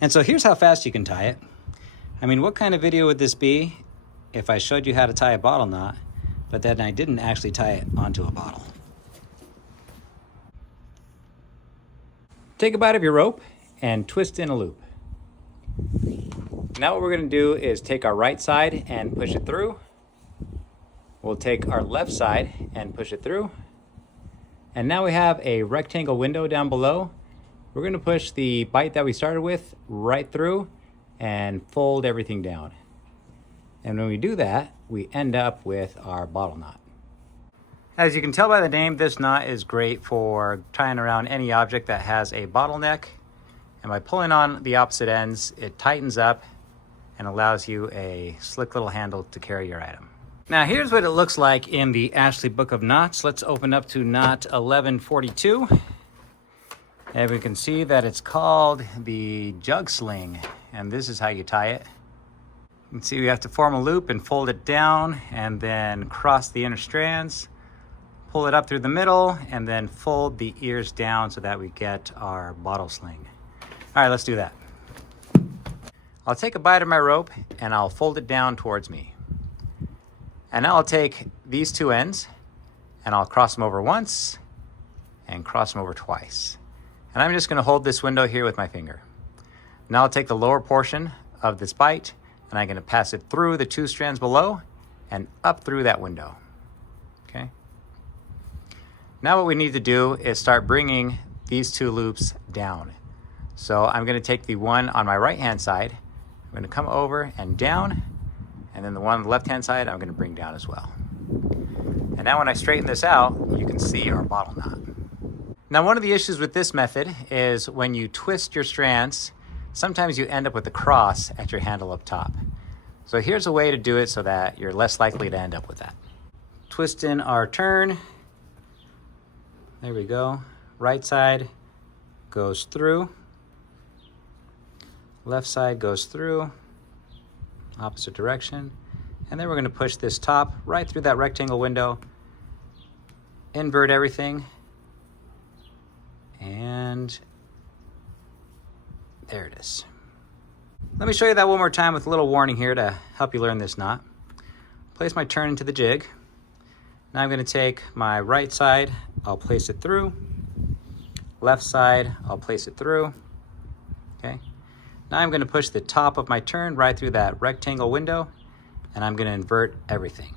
And so here's how fast you can tie it. I mean, what kind of video would this be if I showed you how to tie a bottle knot, but then I didn't actually tie it onto a bottle? Take a bite of your rope and twist in a loop. Now what we're going to do is take our right side and push it through. We'll take our left side and push it through. And now we have a rectangle window down below. We're going to push the bite that we started with right through and fold everything down. And when we do that, we end up with our bottle knot. As you can tell by the name, this knot is great for tying around any object that has a bottleneck. And by pulling on the opposite ends, it tightens up and allows you a slick little handle to carry your item. Now here's what it looks like in the Ashley Book of Knots. Let's open up to knot 1142. And we can see that it's called the jug sling, and this is how you tie it. You can see we have to form a loop and fold it down and then cross the inner strands, pull it up through the middle, and then fold the ears down so that we get our bottle sling. All right, let's do that. I'll take a bite of my rope and I'll fold it down towards me. And now I'll take these two ends and I'll cross them over once and cross them over twice. And I'm just going to hold this window here with my finger. Now I'll take the lower portion of this bite and I'm going to pass it through the two strands below and up through that window. Okay. Now what we need to do is start bringing these two loops down. So I'm going to take the one on my right hand side. I'm going to come over and down, and then the one on the left hand side I'm going to bring down as well. And now when I straighten this out, you can see our bottle knot. Now one of the issues with this method is when you twist your strands, sometimes you end up with a cross at your handle up top. So here's a way to do it so that you're less likely to end up with that. Twist in our turn. There we go. Right side goes through. Left side goes through. Opposite direction. And then we're going to push this top right through that rectangle window. Invert everything. And there it is. Let me show you that one more time with a little warning here to help you learn this knot. Place my turn into the jig. Now I'm going to take my right side, I'll place it through. Left side, I'll place it through. Okay. Now I'm going to push the top of my turn right through that rectangle window, and I'm going to invert everything.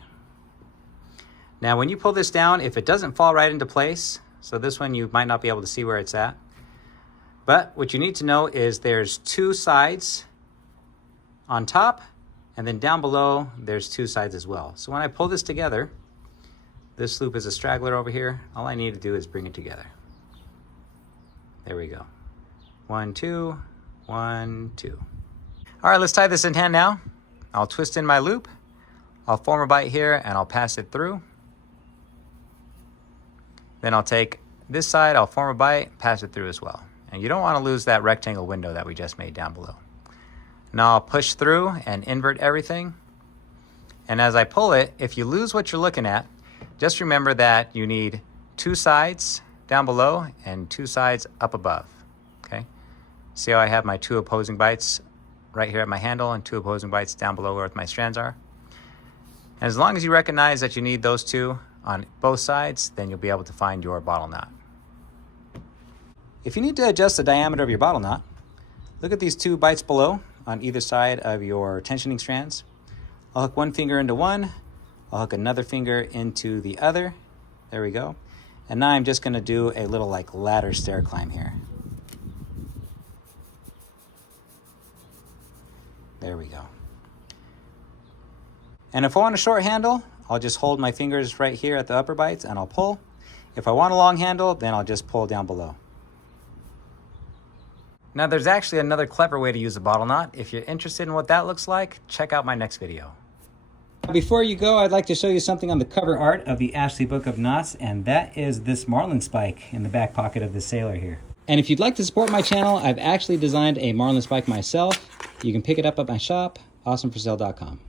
Now when you pull this down, if it doesn't fall right into place, so this one you might not be able to see where it's at, but what you need to know is there's two sides on top, and then down below there's two sides as well. So when I pull this together, this loop is a straggler over here. All I need to do is bring it together. There we go. 1, 2, 1, 2. All right, let's tie this in hand now. I'll twist in my loop. I'll form a bite here and I'll pass it through. Then I'll take this side, I'll form a bite, pass it through as well. And you don't want to lose that rectangle window that we just made down below. Now I'll push through and invert everything. And as I pull it, if you lose what you're looking at, just remember that you need two sides down below and two sides up above. Okay? See how I have my two opposing bites right here at my handle and two opposing bites down below where my strands are? And as long as you recognize that you need those two on both sides, then you'll be able to find your bottle knot. If you need to adjust the diameter of your bottle knot, look at these two bites below on either side of your tensioning strands. I'll hook one finger into one, I'll hook another finger into the other. There we go. And now I'm just going to do a little like ladder stair climb here. There we go. And if I want a short handle, I'll just hold my fingers right here at the upper bites and I'll pull. If I want a long handle, then I'll just pull down below. Now there's actually another clever way to use a bottle knot. If you're interested in what that looks like, check out my next video. Before you go, I'd like to show you something on the cover art of the Ashley Book of Knots, and that is this marlin spike in the back pocket of the sailor here. And if you'd like to support my channel, I've actually designed a marlin spike myself. You can pick it up at my shop, awesomeforsale.com.